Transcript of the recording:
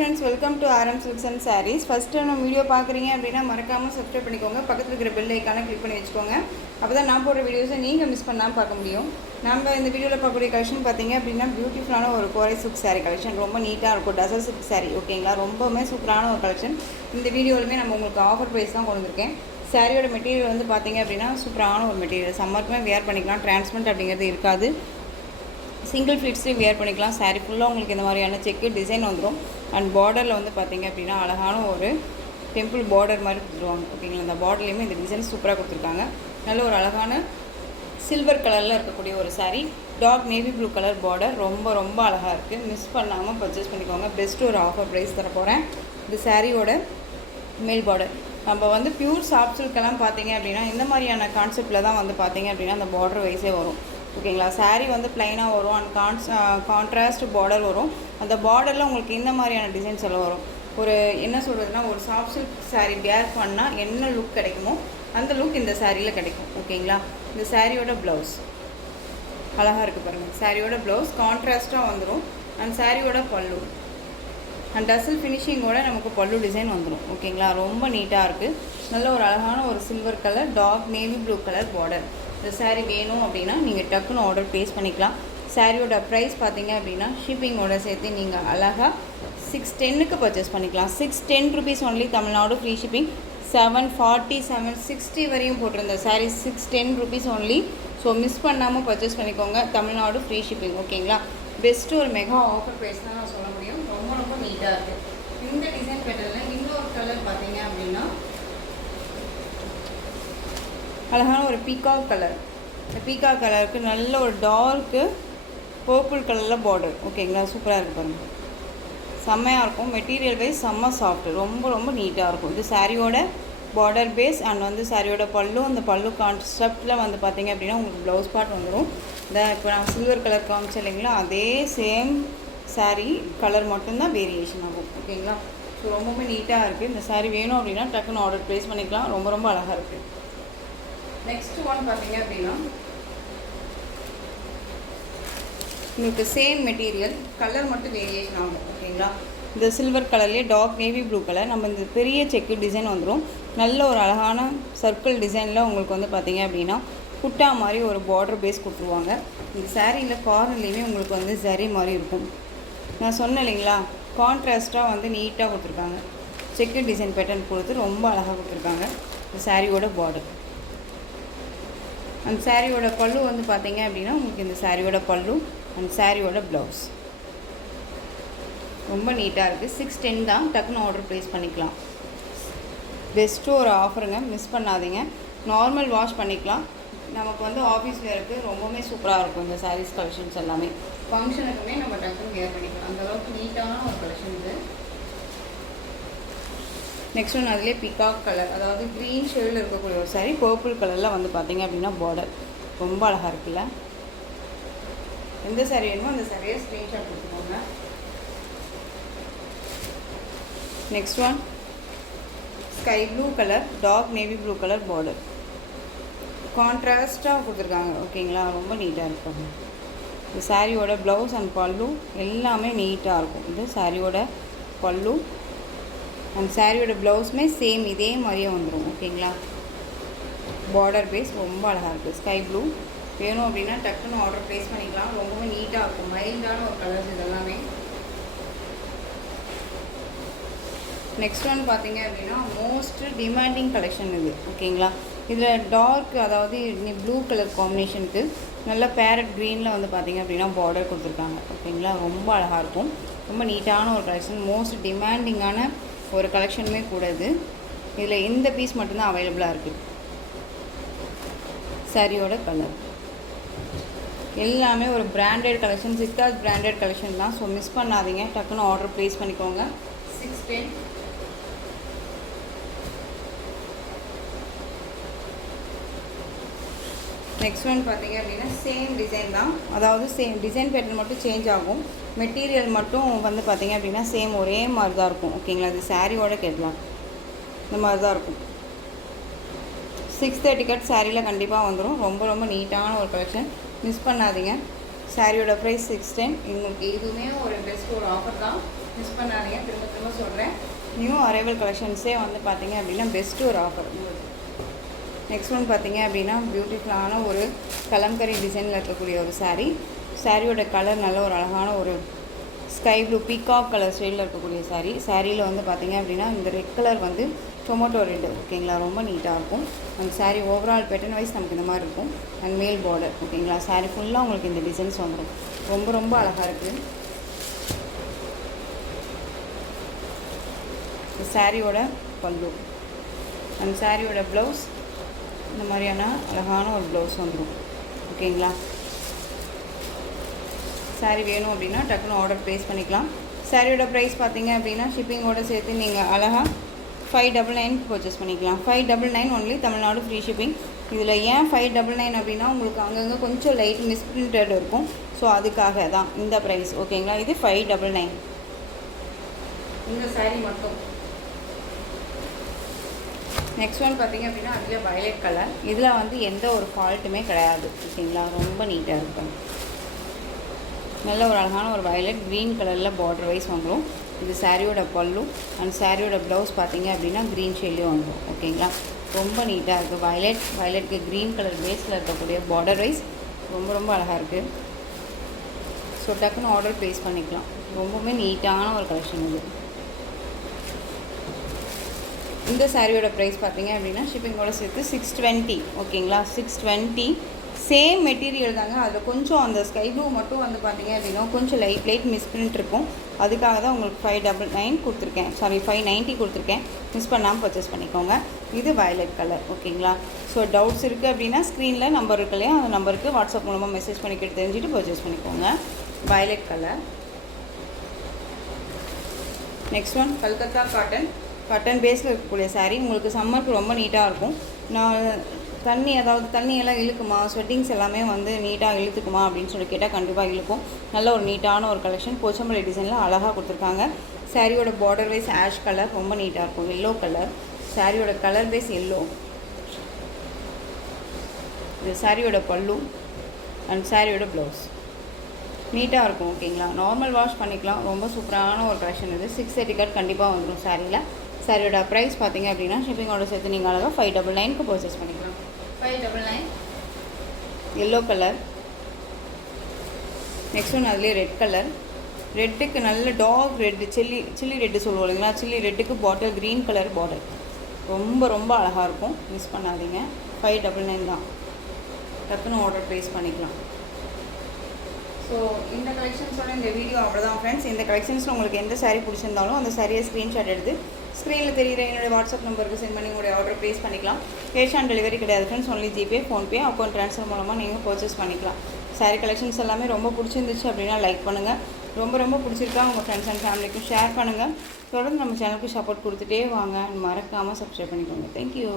friends, welcome to RM Silks and Sarees. First நம்ம video பார்க்குறீங்க அப்படின்னா மறக்காமல் சப்ஸ்கிரைப் பண்ணிக்கோங்க. பக்கத்தில் இருக்கிற பெல் ஐக்கானை கிளிக் பண்ணி வச்சுக்கோங்க. அப்போ தான் நான் போடுற வீடியோஸை நீங்கள் மிஸ் பண்ணாமல் பார்க்க முடியும். நம்ம இந்த வீடியோவில் பார்க்கக்கூடிய கலெக்ஷன் பார்த்தீங்க அப்படின்னா பியூட்டிஃபுல்லான ஒரு கோரை சில்க் சாரீ கலெக்ஷன். ரொம்ப நீட்டாக இருக்கும். டசர் சில்க் சாரீ ஓகேங்களா, ரொம்பவுமே சூப்பரான ஒரு கலெக்ஷன். இந்த வீடியோவிலுமே நம்ம உங்களுக்கு ஆஃபர் ப்ரைஸ் தான் கொண்டு வந்திருக்கேன். சாரியோட மெட்டீரியல் வந்து பார்த்தீங்க அப்படின்னா சூப்பரான ஒரு மெட்டீரியல். சம்மருக்குமே வேர் பண்ணிக்கலாம். டிரான்ஸ்மெண்ட் அப்படிங்கிறது இருக்காது. சிங்கிள் ஃப்ளீட்ஸ்லேயும் வேர் பண்ணிக்கலாம். சாரீ ஃபுல்லாக உங்களுக்கு இந்த மாதிரியான செக்கு டிசைன் வந்துடும். அண்ட் பார்டரில் வந்து பார்த்திங்க அப்படின்னா அழகான ஒரு டெம்பிள் பார்டர் மாதிரி கொடுத்துருவாங்க ஓகேங்களா. அந்த பார்டர்லேயுமே இந்த டிசைன் சூப்பராக கொடுத்துருக்காங்க. நல்ல ஒரு அழகான சில்வர் கலரில் இருக்கக்கூடிய ஒரு sari. Dark navy blue colour border ரொம்ப ரொம்ப அழகாக இருக்குது. மிஸ் பண்ணாமல் பர்ச்சேஸ் பண்ணிக்கோங்க. பெஸ்ட்டு ஒரு ஆஃபர் ப்ரைஸ் தர போகிறேன். இந்த சாரியோட மேல் பார்டர் நம்ம வந்து பியூர் சாஃப்ட் சில்கெல்லாம் பார்த்தீங்க அப்படின்னா இந்த மாதிரியான கான்செப்டில் தான் வந்து பார்த்தீங்க அப்படின்னா அந்த பார்டர் வைஸே வரும் ஓகேங்களா. சாரீ வந்து ப்ளைனாக வரும். அண்ட் கான்ட்ராஸ்ட் பார்டர் வரும். அந்த பார்டரில் உங்களுக்கு இந்த மாதிரியான டிசைன்ஸ் எல்லாம் வரும். ஒரு என்ன சொல்கிறதுனா, ஒரு சாஃப்ட் சில்க் சாரீ வேர் பண்ணால் என்ன லுக் கிடைக்குமோ அந்த லுக் இந்த சாரியில் கிடைக்கும் ஓகேங்களா. இந்த சாரியோட ப்ளவுஸ் அழகாக இருக்குது பாருங்கள். சாரியோட ப்ளவுஸ் கான்ட்ராஸ்ட்டாக வந்துடும். அண்ட் சாரியோட பல்லு அண்ட் டசல் ஃபினிஷிங்கோட நமக்கு பல்லு டிசைன் வந்துடும் ஓகேங்களா. ரொம்ப நீட்டாக இருக்குது. நல்ல ஒரு அழகான ஒரு silver colour dark navy blue colour border. இந்த சாரீ வேணும் அப்படின்னா நீங்கள் டக்குன்னு ஆர்டர் ப்ளேஸ் பண்ணிக்கலாம். சாரியோட ப்ரைஸ் பார்த்தீங்க அப்படின்னா ஷிப்பிங்கோட சேர்த்து நீங்கள் அழகாக 610க்கு பர்ச்சேஸ் பண்ணிக்கலாம். 610 rupees only. Tamil Nadu free shipping. 740 760 வரையும் போட்டிருந்த sari 610 rupees only. So miss பண்ணாமல் பர்ச்சேஸ் பண்ணிக்கோங்க. தமிழ்நாடு ஃப்ரீ ஷிப்பிங் ஓகேங்களா. பெஸ்ட்டு ஒரு மெகா ஆஃபர் ப்ரைஸ் தான் நான் சொல்ல முடியும். ரொம்ப ரொம்ப நீட்டாக இருக்குது. இந்த டிசைன் பேட்டர்னில் இன்னொரு கலர் பார்த்தீங்க அப்படின்னா அழகான ஒரு பீகாக் கலர். இந்த பீகாக் கலருக்கு நல்ல ஒரு டார்க்கு பர்பிள் கலரில் பார்டர் ஓகேங்களா. சூப்பராக இருக்குது பாருங்கள். செம்மையாக இருக்கும். மெட்டீரியல் வைஸ் செம்ம சாஃப்ட். ரொம்ப ரொம்ப நீட்டாக இருக்கும். இது சாரியோட பார்டர் பேஸ் அண்ட் வந்து சாரியோட பல்லு. அந்த பல்லு கான்செப்டில் வந்து பார்த்திங்க அப்படின்னா உங்களுக்கு ப்ளவுஸ் பார்ட் வந்துடும். இந்த இப்போ நான் சில்வர் கலர் காமிச்சேன் இல்லைங்களா, அதே சேம் சாரீ கலர் மட்டும்தான் வேரியேஷன் ஆகும் ஓகேங்களா. ஸோ ரொம்பவே நீட்டாக இருக்குது. இந்த சாரீ வேணும் அப்படின்னா டக்குன்னு ஆர்டர் ப்ளேஸ் பண்ணிக்கலாம். ரொம்ப ரொம்ப அழகாக இருக்குது. நெக்ஸ்ட் ஒன் பார்த்தீங்க அப்படின்னா உங்களுக்கு சேம் மெட்டீரியல் கலர் மட்டும் வேரியேஷன் ஆகும் ஓகேங்களா. இந்த சில்வர் கலர்லேயே டார்க் நேவி ப்ளூ கலர் நம்ம இந்த பெரிய செக்கு டிசைன் வந்துடும். நல்ல ஒரு அழகான சர்க்கிள் டிசைனில் உங்களுக்கு வந்து பார்த்தீங்க அப்படின்னா குட்டா மாதிரி ஒரு பார்டர் பேஸ் கொடுத்துருவாங்க. இந்த சாரியில் கார்னர்லேயுமே உங்களுக்கு வந்து சரி மாதிரி இருக்கும். நான் சொன்னேன் இல்லைங்களா, கான்ட்ராஸ்ட்டாக வந்து நீட்டாக கொடுத்துருக்காங்க. செக்கு டிசைன் பேட்டர்ன் கொடுத்து ரொம்ப அழகாக கொடுத்துருக்காங்க. இந்த சாரியோட பார்டர் அந்த சாரியோட பல்லு வந்து பார்த்தீங்க அப்படின்னா உங்களுக்கு இந்த சாரியோட பல்லு அண்ட் சாரியோட ப்ளவுஸ் ரொம்ப நீட்டாக இருக்குது. 610 தான். டக்குன்னு ஆர்டர் ப்ளேஸ் பண்ணிக்கலாம். பெஸ்ட்டு ஒரு ஆஃபருங்க. மிஸ் பண்ணாதீங்க. நார்மல் வாஷ் பண்ணிக்கலாம். நமக்கு வந்து ஆஃபீஸ் வேருக்கு ரொம்பவுமே சூப்பராக இருக்கும். இந்த சாரீஸ் கலெக்ஷன்ஸ் எல்லாமே ஃபங்க்ஷனுக்குமே நம்ம டக்குன்னு வேர் பண்ணிக்கலாம். அந்தளவுக்கு நீட்டான ஒரு கலெக்ஷன் இது. நெக்ஸ்ட் ஒன்று அதிலே பிகாக் கலர், அதாவது க்ரீன் ஷேடில் இருக்கக்கூடிய ஒரு சாரீ பர்பிள் கலரில் வந்து பார்த்திங்க அப்படின்னா பார்டர் ரொம்ப அழகாக இருக்குல்ல. எந்த சாரீ வேணுமோ அந்த சாரியை ஸ்க்ரீன்ஷாட் கொடுத்துக்கோங்க. Next one sky blue colour dark navy blue colour border கான்ட்ராஸ்ட்டாக கொடுத்துருக்காங்க ஓகேங்களா. ரொம்ப நீட்டாக இருப்பாங்க. இந்த சாரியோட ப்ளவுஸ் அண்ட் பல்லு எல்லாமே நீட்டாக இருக்கும். இது சாரியோட பல்லு அண்ட் சாரியோட ப்ளவுஸுமே சேம் இதே மாதிரியே வந்துடும் ஓகேங்களா. பார்டர் பேஸ் ரொம்ப அழகாக இருக்குது. ஸ்கை ப்ளூ வேணும் அப்படின்னா டக்குன்னு ஆர்டர் ப்ளேஸ் பண்ணிக்கலாம். ரொம்பவே நீட்டாக இருக்கும். மைல்டான ஒரு கலர்ஸ் இதெல்லாமே. நெக்ஸ்ட் ஒன் பார்த்தீங்க அப்படின்னா மோஸ்ட் டிமாண்டிங் கலெக்ஷன் இது ஓகேங்களா. இதில் டார்க், அதாவது ப்ளூ கலர் காம்பினேஷனுக்கு நல்ல பேரட் க்ரீனில் வந்து பார்த்திங்க அப்படின்னா பார்டர் கொடுத்துருக்காங்க ஓகேங்களா. ரொம்ப அழகாக இருக்கும். ரொம்ப நீட்டான ஒரு கலெக்ஷன். மோஸ்ட் டிமாண்டிங்கான ஒரு கலெக்ஷனுமே கூட இது. இதில் இந்த பீஸ் மட்டும்தான் அவைலபிளாக இருக்குது. சாரியோட கலர் எல்லாமே ஒரு branded collection. Siddharth branded collection தான். ஸோ மிஸ் பண்ணாதீங்க. டக்குன்னு ஆர்டர் ப்ளேஸ் பண்ணிக்கோங்க. 610. நெக்ஸ்ட் ஒன் பார்த்தீங்க அப்படின்னா சேம் டிசைன் தான். அதாவது சேம் டிசைன் பேட்டர்ன் மட்டும் சேஞ்ச் ஆகும். மெட்டீரியல் மட்டும் வந்து பார்த்திங்க அப்படின்னா சேம் ஒரே மாதிரி தான் இருக்கும் ஓகேங்களா. இது சாரியோட கேட்கலாம் இந்த மாதிரி தான் இருக்கும். 630 கட் சாரியில் கண்டிப்பாக வந்துடும். ரொம்ப ரொம்ப நீட்டான ஒரு கலெக்ஷன். மிஸ் பண்ணாதீங்க. சாரியோட ப்ரைஸ் 610. உங்களுக்கு இதுவுமே ஒரு பெஸ்ட் ஒரு ஆஃபர் தான். மிஸ் பண்ணாதீங்க. திரும்ப திரும்ப சொல்கிறேன், நியூ அரைவல் கலெக்ஷன்ஸே வந்து பார்த்தீங்க அப்படின்னா பெஸ்ட்டு ஒரு ஆஃபர். நெக்ஸ்ட் ஒன் பார்த்தீங்க அப்படின்னா பியூட்டிஃபுல்லான ஒரு கலம்கரி டிசைனில் இருக்கக்கூடிய ஒரு சாரீ. சாரியோட கலர் நல்ல ஒரு அழகான ஒரு ஸ்கை ப்ளூ பீகாக் கலர் ஸ்டைலில் இருக்கக்கூடிய சாரீ. சாரியில் வந்து பார்த்தீங்க அப்படின்னா இந்த ரெட் கலர் வந்து டொமேட்டோ ரெட், ஓகேங்களா, ரொம்ப நீட்டாக இருக்கும். அந்த சாரீ ஓவரால் பேட்டர்ன் வைஸ் நமக்கு இந்த மாதிரி இருக்கும். அண்ட் மேல் பார்டர், ஓகேங்களா. சாரீ ஃபுல்லாக உங்களுக்கு இந்த டிசைன்ஸ் வந்துடும். ரொம்ப ரொம்ப அழகாக இருக்குது. சாரியோட பல்லு அண்ட் சாரியோட ப்ளவுஸ் இந்த மாதிரியான அழகான ஒரு ப்ளவுஸ் வந்துடும், ஓகேங்களா. சாரீ வேணும் அப்படின்னா டக்குன்னு ஆர்டர் ப்ளேஸ் பண்ணிக்கலாம். சாரியோட ப்ரைஸ் பார்த்தீங்க அப்படின்னா ஷிப்பிங்கோடு சேர்த்து நீங்கள் அழகாக 599 பர்ச்சேஸ் பண்ணிக்கலாம். 599 ஒன்லி, தமிழ்நாடு ஃப்ரீ ஷிப்பிங். இதில் ஏன் 599 அப்படின்னா உங்களுக்கு அங்கங்கே கொஞ்சம் லைட் மிஸ்பிரிண்டட் இருக்கும். ஸோ அதுக்காக தான் இந்த ப்ரைஸ், ஓகேங்களா. இது 599 இந்த சாரீ மட்டும். நெக்ஸ்ட் ஒன் பார்த்தீங்க அப்படின்னா அதில் வயலட் கலர். இதில் வந்து எந்த ஒரு ஃபால்ட்டுமே கிடையாது, ஓகேங்களா. ரொம்ப நீட்டாக இருக்கும். நல்ல ஒரு அழகான ஒரு வயலட் க்ரீன் கலரில் பார்டர் வைஸ் வந்துடும். இது சாரியோட பல்லு அண்ட் சாரியோட ப்ளவுஸ் பார்த்தீங்க அப்படின்னா க்ரீன் ஷேட்லேயும் வந்துடும், ஓகேங்களா. ரொம்ப நீட்டாக இருக்குது. வயலட்டுக்கு க்ரீன் கலர் பேஸில் இருக்கக்கூடிய பார்டர் வைஸ் ரொம்ப ரொம்ப அழகாக இருக்குது. ஸோ டக்குன்னு ஆர்டர் ப்ளேஸ் பண்ணிக்கலாம். ரொம்பவுமே நீட்டான ஒரு கலெக்ஷன் இது. இந்த சாரியோட ப்ரைஸ் பார்த்தீங்க அப்படின்னா ஷிப்பிங்கோட சேர்த்து 620, ஓகேங்களா. 620 சேம் மெட்டீரியல் தாங்க. அதில் கொஞ்சம் அந்த ஸ்கை ப்ளூ மட்டும் வந்து பார்த்தீங்க அப்படின்னா கொஞ்சம் லைட் மிஸ்பிரிண்ட் இருக்கும். அதுக்காக தான் உங்களுக்கு 599 கொடுத்துருக்கேன், சாரி 590 கொடுத்துருக்கேன். மிஸ் பண்ணாமல் பர்ச்சேஸ் பண்ணிக்கோங்க. இது வயலட் கலர், ஓகேங்களா. ஸோ டவுட்ஸ் இருக்குது அப்படின்னா ஸ்க்ரீனில் நம்பர் இருக்கு இல்லையா, அந்த நம்பருக்கு வாட்ஸ்அப் மூலமாக மெசேஜ் பண்ணிக்கிட்டு தெரிஞ்சுட்டு பர்ச்சேஸ் பண்ணிக்கோங்க. Violet colour. Next one Calcutta cotton பேஸில் இருக்கக்கூடிய சாரீ. உங்களுக்கு சம்மருக்கு ரொம்ப நீட்டாக இருக்கும். நான் தண்ணியெல்லாம் இழுக்குமா, ஸ்வெட்டிங்ஸ் எல்லாமே வந்து நீட்டாக இழுத்துக்குமா அப்படின்னு சொல்லி கேட்டால் கண்டிப்பாக இழுக்கும். நல்ல ஒரு நீட்டான ஒரு கலெக்ஷன். போச்சம்பள்ளி டிசைனில் அழகாக கொடுத்துருக்காங்க. சாரியோட பார்டர் வைஸ் ஆஷ் கலர் ரொம்ப நீட்டாக இருக்கும். எல்லோ கலர், சாரியோட கலர் வைஸ் எல்லோ. இது சாரியோட பல்லு அண்ட் சாரியோட ப்ளவுஸ் நீட்டாக இருக்கும், ஓகேங்களா. நார்மல் வாஷ் பண்ணிக்கலாம். ரொம்ப சூப்பரான ஒரு கலெக்ஷன் இது. 630 கட் கண்டிப்பாக வந்துடும் சாரியில். சாரியோட ப்ரைஸ் பார்த்தீங்க அப்படின்னா ஷிப்பிங்கோட சேர்த்து நீங்கள் அழகாக 599 பர்ச்சேஸ் பண்ணிக்கலாம். 599 எல்லோ கலர். நெக்ஸ்ட் ஒன் அதுலேயே ரெட் கலர். ரெட்டுக்கு நல்ல டார்க் ரெட்டு, சில்லி ரெட்டு சொல்லுவோம் இல்லைங்களா. சில்லி ரெட்டுக்கு பாட்டில் க்ரீன் கலர் பார்டர் ரொம்ப ரொம்ப அழகாக இருக்கும். மிஸ் பண்ணாதீங்க. 599 தான். டக்குன்னு ஆர்டர் ப்ளேஸ் பண்ணிக்கலாம். ஸோ இந்த கலெக்ஷன்ஸோட இந்த வீடியோ அவ்வளோதான் ஃப்ரெண்ட்ஸ். இந்த கலெக்ஷன்ஸில் உங்களுக்கு எந்த சாரீ பிடிச்சிருந்தாலும் அந்த சாரியை ஸ்க்ரீன்ஷாட் எடுத்து ஸ்க்ரீனில் தெரியுற என்னோடய வாட்ஸ்அப் நம்பருக்கு சென்ட் பண்ணி உங்களுடைய ஆர்டர் ப்ளேஸ் பண்ணிக்கலாம். கேஷ் ஆன் டெலிவரி கிடையாது friends. Only GPay, PhonePe, account transfer மூலமாக நீங்கள் பர்ச்சேஸ் பண்ணிக்கலாம். சாரீ கலெக்ஷன்ஸ் எல்லாமே ரொம்ப பிடிச்சிருந்துச்சு அப்படின்னா லைக் பண்ணுங்கள். ரொம்ப ரொம்ப பிடிச்சிருக்கா உங்கள் ஃப்ரெண்ட்ஸ் அண்ட் ஃபேமிலிக்கும் ஷேர் பண்ணுங்கள். தொடர்ந்து நம்ம சேனலுக்கு சப்போர்ட் கொடுத்துட்டே வாங்க. மறக்காமல் சப்ஸ்கிரைப் பண்ணிக்கோங்க. தேங்க்யூ.